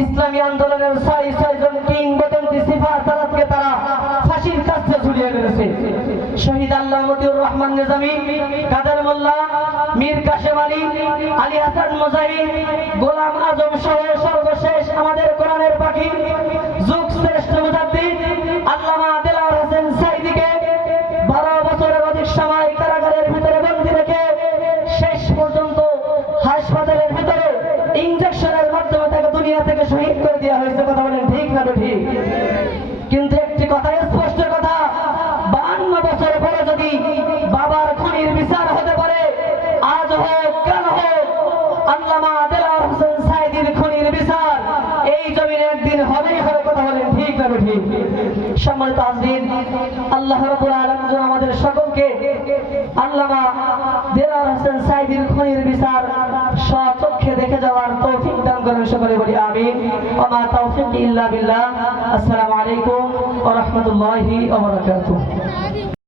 ইসলামী আন্দোলনের ৬ জন কিংবদন্তি সিফা সালাতকে তারা ফাঁসির কাছে ঝুলিয়ে মেরেছে। শহীদ আল্লাহ মতিউর রহমান নিজামী, কাদের মোল্লা, মীর কাশেম আলী, আলী হাসান মুজাহিদ, গোলাম আজম সহ সর্বশেষ আমাদের কোরআনের পাখি যুগ শ্রেষ্ঠ মুজাদ্দিদ আল্লামা দেলাওয়ার হোসেন সাঈদীকে 12 বছরের অধিক সময় কারাগারের ভিতরে বন্দী রেখে শেষ পর্যন্ত হাসপাতালের ভিতরে ইনজেকশনের মাধ্যমে তাকে দুনিয়া থেকে শহীদ করে দেওয়া হয়েছে। কথা বলেন ঠিক না ঠিক? কিন্তু একটি কথা, স্পষ্ট কথা, 52 বছর পরে যদি বাবার খুনির বিচার হতে পারে, আজ হোক কাল হোক, আল্লামা দেলাওয়ার হোসেন সাঈদীর খুনির বিচার এই জমিনে একদিন হবেই হবে। কথা বলেন ঠিক না ঠিক? সম্মানিত হাজরিন, আল্লাহ রাব্বুল আলামিন যেন আমাদের সকলকে আল্লামা দেলাওয়ার হোসেন সাঈদীর খুনির বিচার স্বচক্ষে দেখে যাওয়ার তৌফিক দান করেন। সকলে বলি আমিন। ওয়া মা তাওফিক ইল্লা বিল্লাহ। আসসালামু আলাইকুম ওয়া রাহমাতুল্লাহি ওয়া বারাকাতুহু।